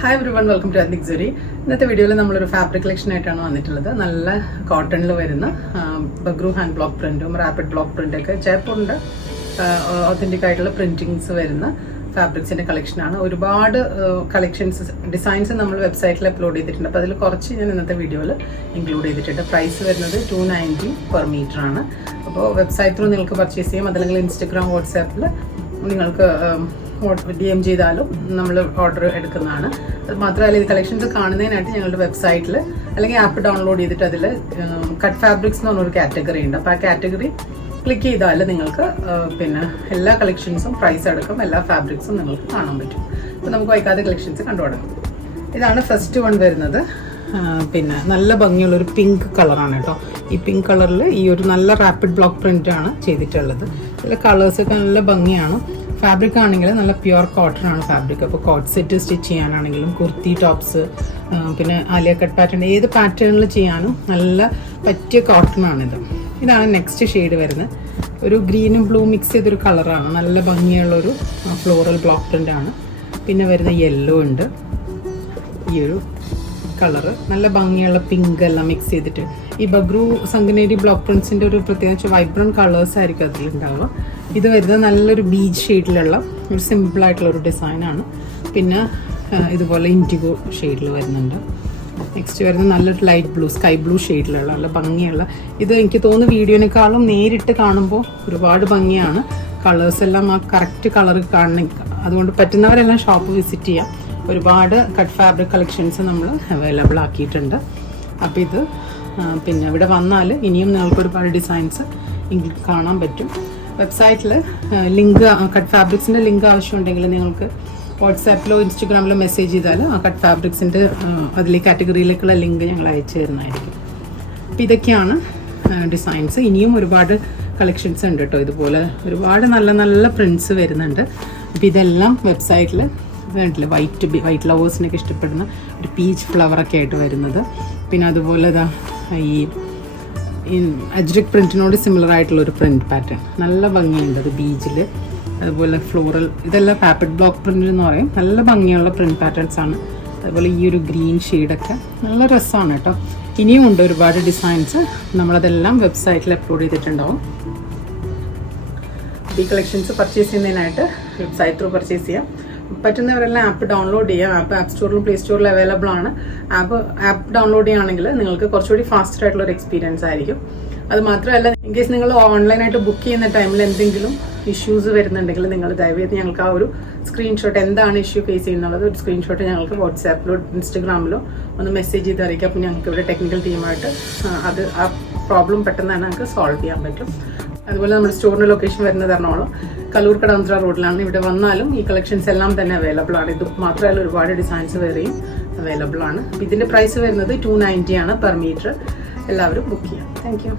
Hi everyone, welcome to Ethnic Zuri. ഇന്നത്തെ വീഡിയോയിൽ നമ്മളൊരു ഫാബ്രിക് കളക്ഷൻ ആയിട്ടാണ് വന്നിട്ടുള്ളത്. നല്ല കോട്ടണിൽ വരുന്ന ബഗ്രു ഹാൻഡ് ബ്ലോക്ക് പ്രിന്റും റാപ്പിഡ് ബ്ലോക്ക് പ്രിന്റൊക്കെ ജയ്പൂരിൻ്റെ ഒത്തൻറ്റിക് ആയിട്ടുള്ള പ്രിന്റിങ്സ് വരുന്ന ഫാബ്രിക്സിൻ്റെ കളക്ഷനാണ്. ഒരുപാട് കളക്ഷൻസ് ഡിസൈൻസ് നമ്മൾ വെബ്സൈറ്റിൽ അപ്ലോഡ് ചെയ്തിട്ടുണ്ട്. അപ്പോൾ അതിൽ കുറച്ച് ഞാൻ ഇന്നത്തെ വീഡിയോയിൽ ഇൻക്ലൂഡ് ചെയ്തിട്ടുണ്ട്. പ്രൈസ് വരുന്നത് 290 per meter ആണ്. അപ്പോൾ വെബ്സൈറ്റ് ത്രൂ നിങ്ങൾക്ക് പർച്ചേസ് ചെയ്യാം. അതല്ലെങ്കിൽ ഇൻസ്റ്റഗ്രാം വാട്സാപ്പിൽ നിങ്ങൾക്ക് DM ചെയ്താലും നമ്മൾ ഓർഡർ എടുക്കുന്നതാണ്. അത് മാത്രമല്ല ഈ കളക്ഷൻസ് കാണുന്നതിനായിട്ട് ഞങ്ങളുടെ വെബ്സൈറ്റിൽ അല്ലെങ്കിൽ ആപ്പ് ഡൗൺലോഡ് ചെയ്തിട്ട് അതിൽ കട്ട് ഫാബ്രിക്സ് എന്ന് പറഞ്ഞൊരു കാറ്റഗറി ഉണ്ട്. അപ്പോൾ ആ കാറ്റഗറി ക്ലിക്ക് ചെയ്താൽ നിങ്ങൾക്ക് പിന്നെ എല്ലാ കളക്ഷൻസും പ്രൈസ് അടക്കം എല്ലാ ഫാബ്രിക്സും നിങ്ങൾക്ക് കാണാൻ പറ്റും. അപ്പോൾ നമുക്ക് വൈകാതെ കളക്ഷൻസ് കണ്ടുപിടിക്കാം. ഇതാണ് ഫസ്റ്റ് വൺ വരുന്നത്. പിന്നെ നല്ല ഭംഗിയുള്ളൊരു പിങ്ക് കളറാണ് കേട്ടോ. ഈ പിങ്ക് കളറിൽ ഈ ഒരു നല്ല റാപ്പിഡ് ബ്ലോക്ക് പ്രിൻ്റാണ് ചെയ്തിട്ടുള്ളത്. ഇതിലെ കളേഴ്സൊക്കെ നല്ല ഭംഗിയാണ്. ഫാബ്രിക് ആണെങ്കിൽ നല്ല പ്യുവർ കോട്ടൺ ആണ് ഫാബ്രിക്. അപ്പോൾ കോട്ട് സെറ്റ് സ്റ്റിച്ച് ചെയ്യാനാണെങ്കിലും കുർത്തി ടോപ്സ് പിന്നെ ആലിയ കട്ട് പാറ്റേൺ ഏത് പാറ്റേണിൽ ചെയ്യാനും നല്ല പറ്റിയ കോട്ടൺ ആണിത്. ഇതാണ് നെക്സ്റ്റ് ഷെയ്ഡ് വരുന്നത്. ഒരു ഗ്രീനും ബ്ലൂ മിക്സ് ചെയ്തൊരു കളറാണ്. നല്ല ഭംഗിയുള്ളൊരു ഫ്ലോറൽ ബ്ലോക്ക് പ്രിൻ്റ് ആണ്. പിന്നെ വരുന്ന യെല്ലോ ഉണ്ട്. ഈ ഒരു കളറ് നല്ല ഭംഗിയുള്ള പിങ്ക് എല്ലാം മിക്സ് ചെയ്തിട്ട് ഈ ബഗ്രു സംഗനേരി ബ്ലോക്ക് പ്രിൻസിൻ്റെ ഒരു പ്രത്യേകിച്ച് വൈബ്രൻറ്റ് കളേഴ്സ് ആയിരിക്കും അതിലുണ്ടാവുക. ഇത് വരുന്നത് നല്ലൊരു ബീച്ച് ഷെയ്ഡിലുള്ള ഒരു സിമ്പിളായിട്ടുള്ളൊരു ഡിസൈനാണ്. പിന്നെ ഇതുപോലെ ഇൻഡിഗോ ഷെയ്ഡിൽ വരുന്നുണ്ട്. നെക്സ്റ്റ് വരുന്നത് നല്ലൊരു ലൈറ്റ് ബ്ലൂ സ്കൈ ബ്ലൂ ഷെയ്ഡിലുള്ള നല്ല ഭംഗിയുള്ള ഇത് എനിക്ക് തോന്നുന്നു വീഡിയോനേക്കാളും നേരിട്ട് കാണുമ്പോൾ ഒരുപാട് ഭംഗിയാണ്. കളേഴ്സ് എല്ലാം ആ കറക്റ്റ് കളർ കാണുന്ന അതുകൊണ്ട് പറ്റുന്നവരെല്ലാം ഷോപ്പ് വിസിറ്റ് ചെയ്യാം. ഒരുപാട് കട്ട് ഫാബ്രിക് കളക്ഷൻസ് നമ്മൾ അവൈലബിൾ ആക്കിയിട്ടുണ്ട്. അപ്പോൾ ഇത് പിന്നെ ഇവിടെ വന്നാൽ ഇനിയും നിങ്ങൾക്ക് ഒരുപാട് ഡിസൈൻസ് കാണാൻ പറ്റും. വെബ്സൈറ്റിൽ ലിങ്ക് കട്ട് ഫാബ്രിക്സിൻ്റെ ലിങ്ക് ആവശ്യമുണ്ടെങ്കിൽ നിങ്ങൾക്ക് വാട്സാപ്പിലോ ഇൻസ്റ്റഗ്രാമിലോ മെസ്സേജ് ചെയ്താൽ ആ കട്ട് ഫാബ്രിക്സിൻ്റെ അതിലെ കാറ്റഗറിയിലേക്കുള്ള ലിങ്ക് ഞങ്ങൾ അയച്ചു തരുന്നതായിരിക്കും. അപ്പോൾ ഇതൊക്കെയാണ് ഡിസൈൻസ്. ഇനിയും ഒരുപാട് കളക്ഷൻസ് ഉണ്ട് കേട്ടോ. ഇതുപോലെ ഒരുപാട് നല്ല നല്ല പ്രിൻറ്റ്സ് വരുന്നുണ്ട്. അപ്പോൾ ഇതെല്ലാം വെബ്സൈറ്റിൽ വേണ്ടില്ല വൈറ്റ് ലവേഴ്സിനൊക്കെ ഇഷ്ടപ്പെടുന്ന ഒരു പീച്ച് ഫ്ലവറൊക്കെ ആയിട്ട് വരുന്നത്. പിന്നെ അതുപോലെ ഈ അജ്രിക് പ്രിൻറ്റിനോട് സിമിലർ ആയിട്ടുള്ളൊരു പ്രിൻറ്റ് പാറ്റേൺ നല്ല ഭംഗിയുണ്ട്. അത് ബീച്ചിൽ അതുപോലെ ഫ്ലോറൽ ഇതെല്ലാം റാപ്പിഡ് ബ്ലോക്ക് പ്രിൻ്റ് എന്ന് പറയും. നല്ല ഭംഗിയുള്ള പ്രിൻറ്റ് പാറ്റേൺസ് ആണ്. അതുപോലെ ഈ ഒരു ഗ്രീൻ ഷെയ്ഡൊക്കെ നല്ല രസമാണ് കേട്ടോ. ഇനിയും ഉണ്ട് ഒരുപാട് ഡിസൈൻസ്. നമ്മളതെല്ലാം വെബ്സൈറ്റിൽ അപ്ലോഡ് ചെയ്തിട്ടുണ്ടാവും. ഈ കളക്ഷൻസ് പർച്ചേസ് ചെയ്യുന്നതിനായിട്ട് വെബ്സൈറ്റ് ത്രൂ പർച്ചേസ് ചെയ്യാം. പറ്റുന്നവരെല്ലാം ആപ്പ് ഡൗൺലോഡ് ചെയ്യാം. ആപ്പ് സ്റ്റോറിലും പ്ലേ സ്റ്റോറിലും അവൈലബിൾ ആണ്. ആപ്പ് ഡൗൺലോഡ് ചെയ്യുകയാണെങ്കിൽ നിങ്ങൾക്ക് കുറച്ചുകൂടി ഫാസ്റ്റർ ആയിട്ടുള്ളൊരു എക്സ്പീരിയൻസ് ആയിരിക്കും. അത് മാത്രമല്ല ഇൻ കേസ് നിങ്ങൾ ഓൺലൈനായിട്ട് ബുക്ക് ചെയ്യുന്ന ടൈമിൽ എന്തെങ്കിലും ഇഷ്യൂസ് വരുന്നുണ്ടെങ്കിൽ നിങ്ങൾ ദയവേത് ഞങ്ങൾക്ക് ആ ഒരു സ്ക്രീൻഷോട്ട് എന്താണ് ഇഷ്യൂ ഫേസ് ചെയ്യുന്നുള്ളത് ഒരു സ്ക്രീൻഷോട്ട് ഞങ്ങൾക്ക് വാട്സാപ്പിലോ ഇൻസ്റ്റഗ്രാമിലോ ഒന്ന് മെസ്സേജ് ചെയ്ത് അറിയിക്കാം. അപ്പോൾ ഞങ്ങൾക്ക് ഇവിടെ ടെക്നിക്കൽ ടീമായിട്ട് ആ പ്രോബ്ലം പെട്ടെന്ന് തന്നെ ഞങ്ങൾക്ക് സോൾവ് ചെയ്യാൻ പറ്റും. അതുപോലെ നമ്മുടെ സ്റ്റോറിൻ്റെ ലൊക്കേഷൻ വരുന്നത് എറണാകുളം കലൂർ കടവന്ത്ര റോഡിലാണ്. ഇവിടെ വന്നാലും ഈ കളക്ഷൻസ് എല്ലാം തന്നെ അവൈലബിൾ ആണ്. ഇത് മാത്രമല്ല ഒരുപാട് ഡിസൈൻസ് വേറെയും അവൈലബിൾ ആണ്. ഇതിൻ്റെ പ്രൈസ് വരുന്നത് 290 ആണ് per meter. എല്ലാവരും ബുക്ക് ചെയ്യാം. Thank you.